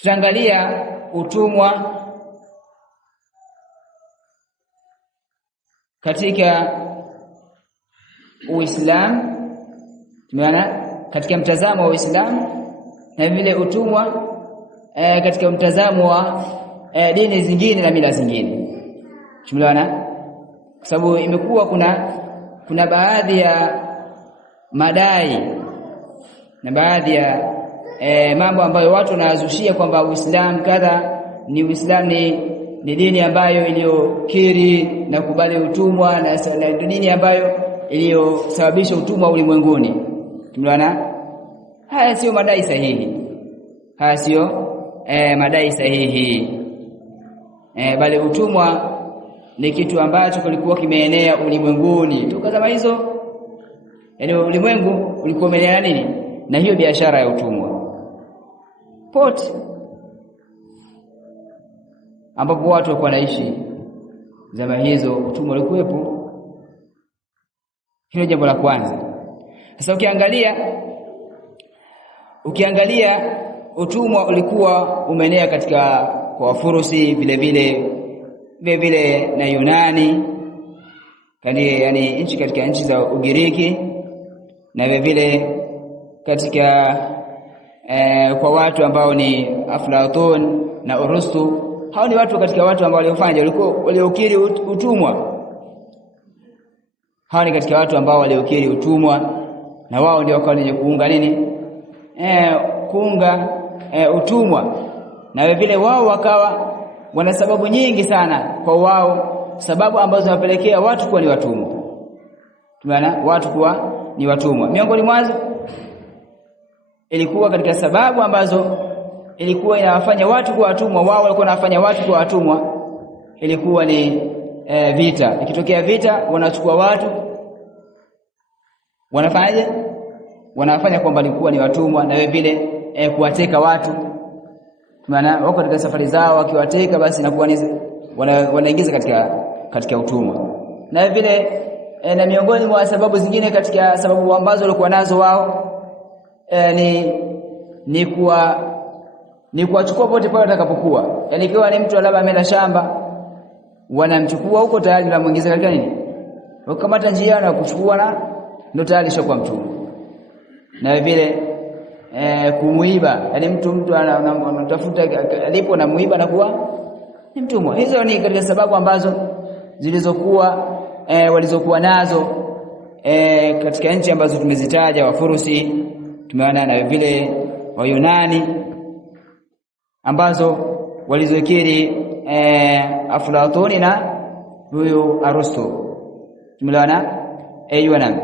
Tutaangalia utumwa katika Uislamu, tumeona katika mtazamo wa Uislamu, na vile utumwa katika mtazamo wa dini zingine na mila zingine. Tumeona kwa sababu imekuwa kuna baadhi ya madai na baadhi ya mambo ambayo watu wanazushia kwamba Uislamu kadha ni Uislamu ni dini ambayo iliyokiri na kubali utumwa na dini ambayo iliyosababisha utumwa ulimwenguni. Tumeona haya sio madai sahihi. Haya sio madai sahihi. Bali utumwa ni kitu ambacho kilikuwa kimeenea ulimwenguni toka zama hizo. Yaani ulimwengu ulikuwa umeenea nini? Na hiyo biashara ya utumwa. Pote ambapo watu walikuwa wanaishi zama hizo, utumwa ulikuwepo. Hilo jambo la kwanza. Sasa ukiangalia utumwa ulikuwa umeenea katika kwa Wafurusi vile na Yunani, yani nchi katika nchi za Ugiriki, na vile katika kwa watu ambao ni Aflatun na Urustu. Hao ni watu katika watu ambao waliokiri utumwa. Hao ni katika watu ambao waliokiri utumwa, na wao ndio wakawa wenye kuunga nini? Kuunga utumwa. Na vile wao wakawa wana sababu nyingi sana kwa wao, sababu ambazo zinapelekea watu kuwa ni watumwa. Tumeona watu kuwa ni watumwa. Miongoni mwazo ilikuwa katika sababu ambazo ilikuwa inawafanya watu kuwa watumwa, wao walikuwa wanafanya watu kuwa watumwa, ilikuwa ni vita. Ikitokea vita, wanachukua watu, wanafanyaje? Wanafanya kwamba walikuwa ni watumwa, na vile kuwateka watu. Maana wako katika safari zao, wakiwateka basi inakuwa wanaingiza katika utumwa. Na vile na miongoni mwa sababu zingine katika sababu ambazo walikuwa nazo wao ni kuwachukua pote pale watakapokuwa. Yaani ikiwa ni mtu labda ameenda shamba, wanamchukua huko tayari na muingiza katika nini? Wakamata njia na kuchukua, na ndio tayari shakuwa mtumwa. Na vile kumuiba, yaani mtu anatafuta alipo na muiba na kuwa ni mtumwa. Hizo ni katika sababu ambazo walizokuwa nazo katika nchi ambazo tumezitaja, Wafurusi, tumeona na vile wa Yunani, ambazo walizokiri Aflatoni na huyo Aristo. Tumeona Yunani.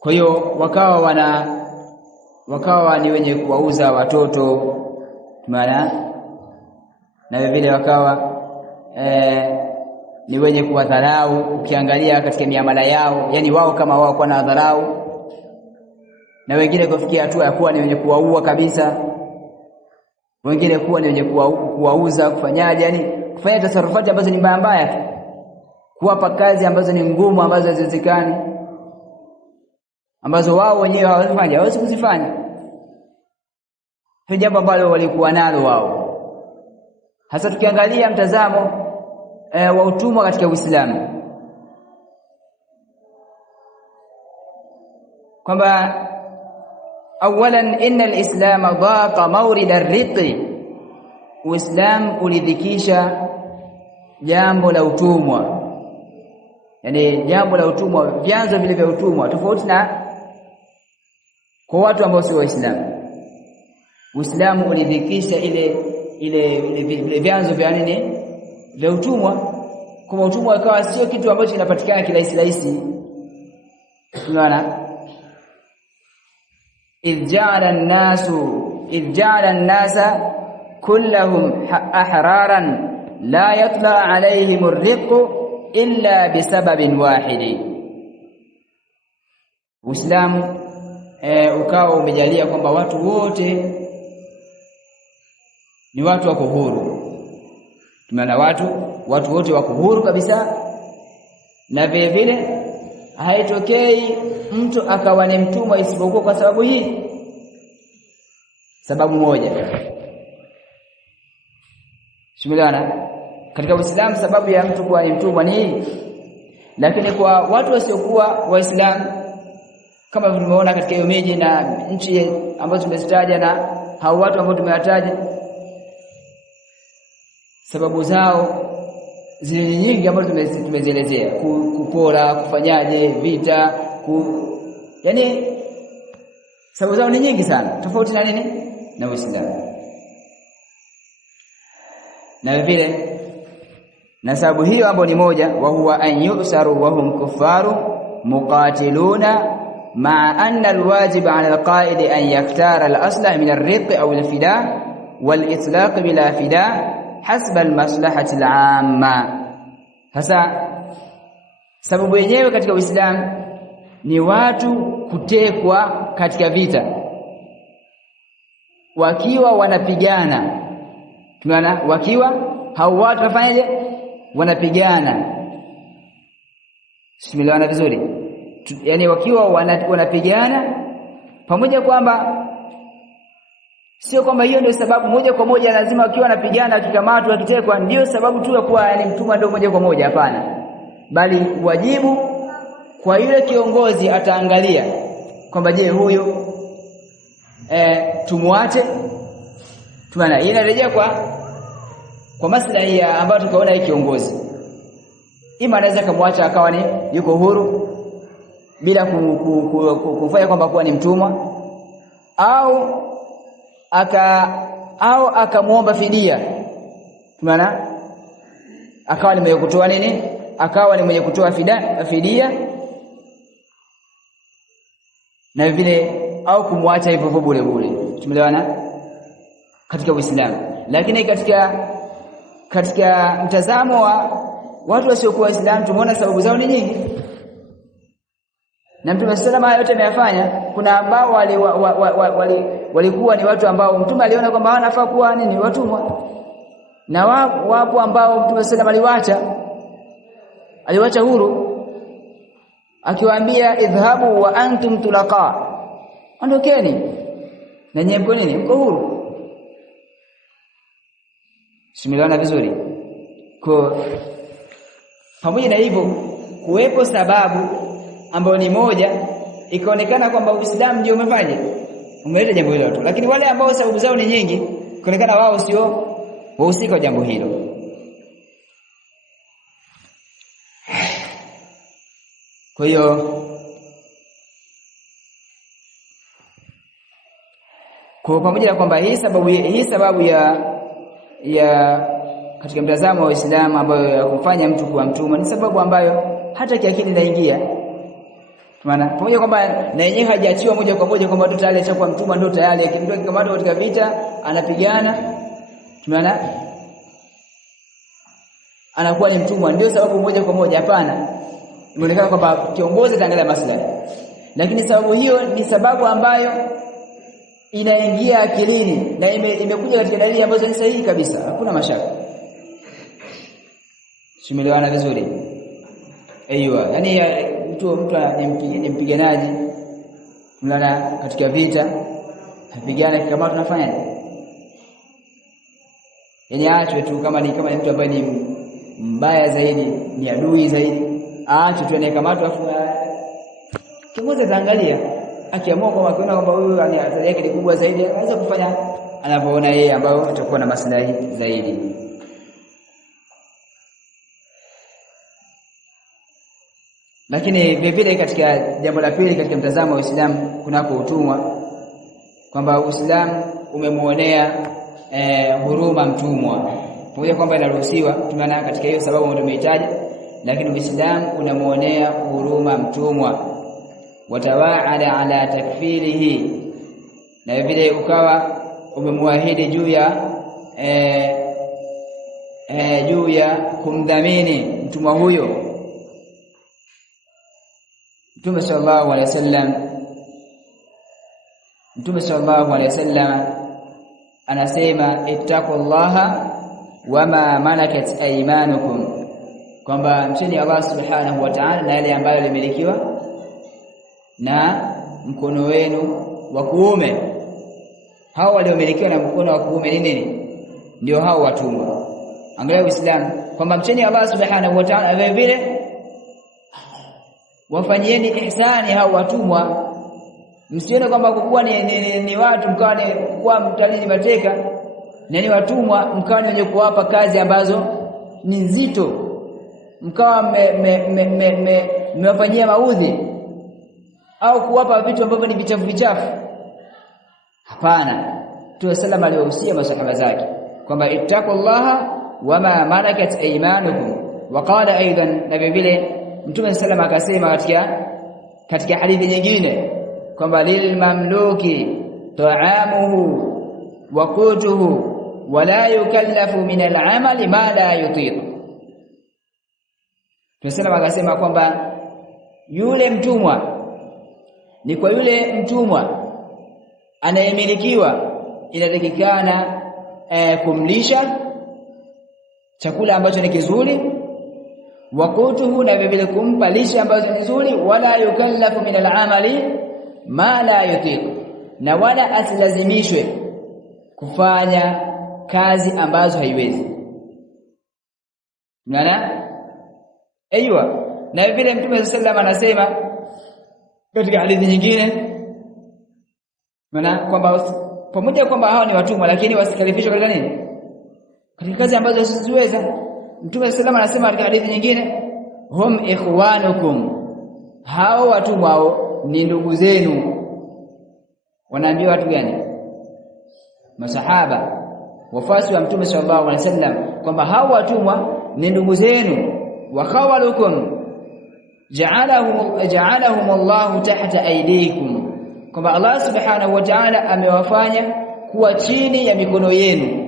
Kwa hiyo wakawa ni wenye kuwauza watoto, tumeona, na vile wakawa ni wenye kuwadharau. Ukiangalia katika miamala yao, yani wao kama wao kwa na dharau, na wengine kufikia hatua ya kuwa ni wenye kuwaua kabisa, wengine kuwa ni wenye kuwauza, kufanyaje, yani kufanya tasarufati ambazo ni mbaya tu, kuwapa kazi ambazo ni ngumu, ambazo haziwezekani, ambazo wao wenyewe hawawezi kuzifanya. Hilo jambo ambalo walikuwa nalo wao. Hasa tukiangalia mtazamo wa utumwa katika Uislamu, kwamba awalan inna al-islam dhaqa mawrid ar-riqi, Uislamu ulidhikisha jambo la utumwa. Yani jambo la utumwa, vyanzo vile vya utumwa tofauti na kwa watu ambao si Waislamu. Uislamu ulidhikisha ile vyanzo vya nini? Vya utumwa. Kama utumwa ikawa sio kitu ambacho kinapatikana kirahisi. Unaona? idh ja'ala an-nasa kullahum ahraran la yatla alayhim ar-riqu illa bisababin wahidi. Uislamu ukawa umejalia kwamba watu wote ni watu wako huru. Tumeona watu wote wako huru kabisa, na vile vile haitokei mtu akawa ni mtumwa isipokuwa kwa sababu hii. sababu moja. Tumeelewana? Katika Uislamu sababu ya mtu kuwa ni mtumwa ni hii. Lakini kwa watu wasiokuwa Waislamu, kama tumeona katika hiyo miji na nchi ambazo tumezitaja na hao watu ambao tumewataja, sababu zao zile nyingi ambazo tumezielezea, kupora, kufanyaje, vita, yani sababu zao ni nyingi sana, tofauti na nini? Na Uislamu. Na vile na sababu hiyo ambayo ni moja, wa huwa an yusaru wa hum kuffaru muqatiluna ma'a anna alwajib 'ala alqa'id an yaktara al-aslah min ar-riq aw al-fida wal-itlaq bila fida hasba al-maslahati al-'amma. Hasa sababu yenyewe katika Uislamu ni watu kutekwa katika vita wakiwa wanapigana. Tunaona wakiwa hao watu wafanyaje? Wanapigana. Tumeelewana vizuri? Yaani wakiwa wanapigana, pamoja kwamba sio kwamba hiyo ndio sababu moja kwa moja lazima wakiwa wanapigana wakikamatwa wakitekwa ndio sababu tu ya kuwa yani mtumwa ndio moja kwa moja, hapana. Bali wajibu kwa yule kiongozi ataangalia kwamba je, huyo tumuache? Tumaana inarejea kwa maslahi ambayo tukaona hii kiongozi. Ima anaweza kumwacha akawa ni yuko huru bila kufanya kwamba kuwa ni mtumwa, au akamuomba fidia. Tumaana akawa ni mwenye kutoa nini? Akawa ni mwenye kutoa fidia na vile, au kumwacha hivyo bure bure. Tumeelewana katika Uislamu. Lakini katika mtazamo wa watu wasiokuwa Waislamu tumeona sababu zao ni nyingi. Na Mtume sallallahu alayhi wasallam yote ameyafanya. Kuna ambao walikuwa ni watu ambao Mtume aliona kwamba wanafaa kuwa nini? Watumwa. Na wapo ambao Mtume sallallahu aliwacha huru, akiwaambia idhhabu wa antum tulaqa, ondokeni na nyinyi mko nini? Mko huru. Tumeelewana vizuri? Kwa pamoja na hivyo kuwepo sababu ambayo ni moja, ikaonekana kwamba Uislamu ndio umeleta jambo hilo tu, lakini wale ambao sababu zao ni nyingi kuonekana wao sio wahusika jambo hilo. Kwa hiyo kwa pamoja na kwamba hii sababu ya katika mtazamo wa Uislamu ambayo ya kumfanya mtu kuwa mtumwa ni sababu ambayo hata kiakili inaingia. Maana pamoja kwamba na yenyewe hajaachiwa moja kwa moja kwamba tayari achakuwa mtumwa ndio tayari akimtoa kikamatwa katika vita anapigana, tunaona anakuwa ni mtumwa, ndio sababu moja kwa moja, hapana. Imeonekana kwamba kiongozi ataangalia maslahi, lakini sababu hiyo ni sababu ambayo inaingia akilini na imekuja katika dalili ambazo ni sahihi kabisa, hakuna mashaka. Tumeelewana vizuri? Aiywa, yani mtu ni mpiganaji, mlana katika vita, apigana kama tunafanya. Yani aachwe tu kama ni mtu ambaye ni mbaya zaidi, ni adui zaidi, aachwe tu anayekamatwa afu kiongozi ataangalia. Akiamua kwamba huyu ani hatari yake ni kubwa zaidi, anaweza kufanya anavyoona yeye ambao atakuwa na maslahi zaidi. Lakini vile katika jambo la pili katika mtazamo wa Uislamu kunako utumwa, kwamba Uislamu umemuonea huruma mtumwa. Pamoja kwamba inaruhusiwa, tumeona katika hiyo sababu ambayo tumehitaji, lakini Uislamu unamuonea huruma mtumwa. Watawaada ala takfilihi, na vile ukawa umemwahidi juu ya kumdhamini mtumwa huyo. Mtume sallallahu alaihi wasallam anasema ittaqullaha wama malakat aymanukum, kwamba mcheni Allah subhanahu wa ta'ala na yale ambayo limilikiwa na mkono wenu wa kuume. Hao waliomilikiwa na mkono wa kuume ni nini? Ndio hao watumwa. Angalia Uislamu kwamba mcheni Allah subhanahu wa ta'ala, vile vile wafanyieni ihsani hao watumwa. Msione kwamba kuwa ni watu mkawa ni kwa mtalii mateka na ni watumwa mkawa ni wenye kuwapa kazi ambazo ni nzito, mkawa mmewafanyia maudhi au kuwapa vitu ambavyo ni vichafu. Hapana. Mtume sallam aliwahusia masahaba zake kwamba ittaqullaha wama malakat aymanukum, waqala aidan, na vile Mtume sallam akasema katika hadithi nyingine kwamba lil mamluki ta'amuhu wa qutuhu wala yukallafu min al-amali ma la yutiq. Mtume sallam akasema kwamba yule mtumwa, ni kwa yule mtumwa anayemilikiwa inatakikana kumlisha chakula ambacho ni kizuri, wakutuhu, na vile kumpa lishe ambazo ni nzuri, wala yukallafu min al-amali ma la yutiq, na wala asilazimishwe kufanya kazi ambazo haiwezi. Maana aiywa, na vile Mtume sallallahu anasema katika hadithi nyingine, maana kwamba pamoja kwamba hao ni watumwa lakini wasikalifishwe katika nini? Katika kazi ambazo wasiziweza. Mtume sallallahu anasema katika hadithi nyingine, hum ikhwanukum, hao watumwa hao ni ndugu zenu. Wanaambia watu gani? Masahaba wafasi wa Mtume sallallahu alaihi wasallam kwamba hao watumwa ni ndugu zenu. Wa khawalukum ja'alahum Allah tahta aydikum, kwamba Allah subhanahu wa ta'ala amewafanya kuwa chini ya mikono yenu.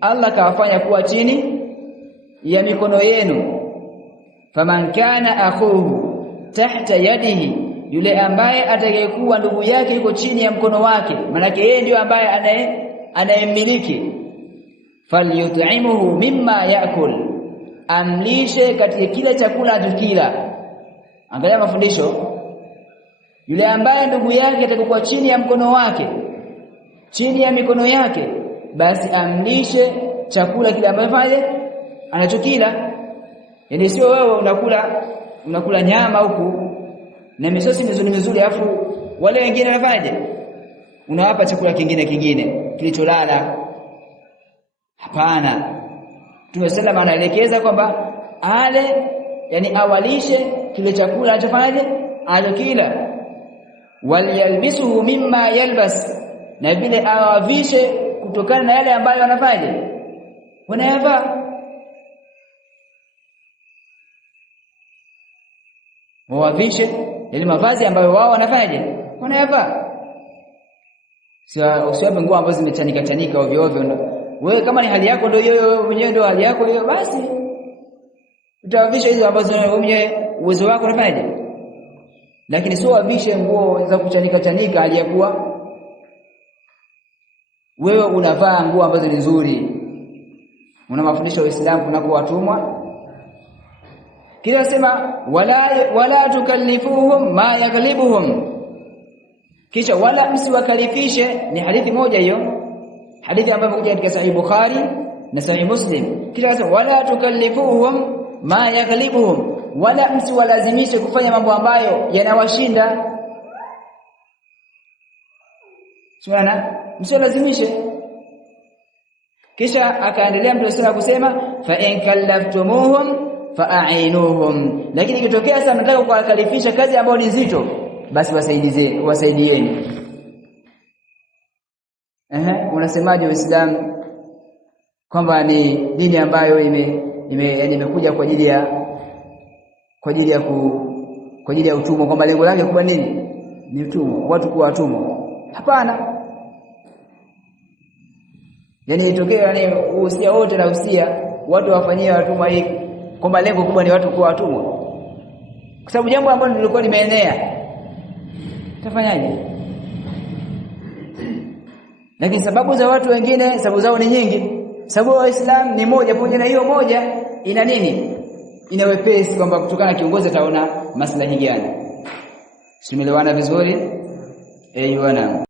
Allah kawafanya kuwa chini ya mikono yenu. Faman kana akhuhu tahta yadihi, yule ambaye atakayekuwa ndugu yake yuko chini ya mkono wake, maana yeye ndio ambaye anayemiliki, falyut'imuhu mimma yakul, amlishe katika kile chakula anachokila. Angalia mafundisho. Yule ambaye ndugu yake atakuwa chini ya mkono wake, chini ya mikono yake, basi amlishe chakula kile ambacho anachokila. Yaani sio wewe unakula nyama huku na misosi mizuri alafu wale wengine wanafanyaje? Unawapa chakula kingine kilicholala. Hapana. Mtume sallallahu anaelekeza kwamba yani awalishe kile chakula anachofanyaje? Anachokila. Waliyalbisuhu mimma yalbas, na vile awavishe kutokana na yale ambayo wanafanyaje? Wanayavaa. Wawavishe yale mavazi ambayo wao wanafanyaje? Wanayavaa. Usiwape nguo ambazo zimechanika ovyo ovyo. Wewe kama ni hali yako ndio hiyo mwenyewe, ndio hali yako hiyo, basi utawavisha hizo ambazo wewe mwenyewe uwezo wako unafanyaje. Lakini sio wavishe nguo za kuchanika hali ya kuwa wewe unavaa nguo ambazo ni nzuri. Una mafundisho ya Uislamu kunako watumwa. Kila sema wala tukallifuhum ma yaghlibuhum, kisha wala msiwakalifishe. Ni hadithi moja hiyo, hadithi ambayo imekuja katika Sahih Bukhari na Sahih Muslim. Kisha sema wala tukallifuhum ma yaghlibuhum, wala msiwalazimishe kufanya mambo ambayo yanawashinda. Subhana, msiwalazimishe. Kisha akaendelea Mtume sana kusema fa in kallaftumuhum fa'ainuhum, lakini ikitokea sasa nataka kuwakalifisha kazi ambayo ni nzito, basi wasaidieni. Unasemaje Uislamu kwamba ni dini ambayo imekuja kwa ajili ya utumwa, kwamba lengo lake kubwa nini? Ni utumwa, watu kuwa watumwa? Hapana. Yani itokee uhusia wote na uhusia watu wafanyie watumwa hii, kwamba lengo kubwa ni watu kuwa watumwa, kwa sababu jambo ambalo lilikuwa limeenea tafanyaje? Lakini sababu za watu wengine, sababu zao ni nyingi. Sababu ya Uislamu ni moja, pamoja na hiyo moja ina nini? Ina wepesi, kwamba kutokana na kiongozi ataona maslahi gani. Simuelewana vizuri? Bwana.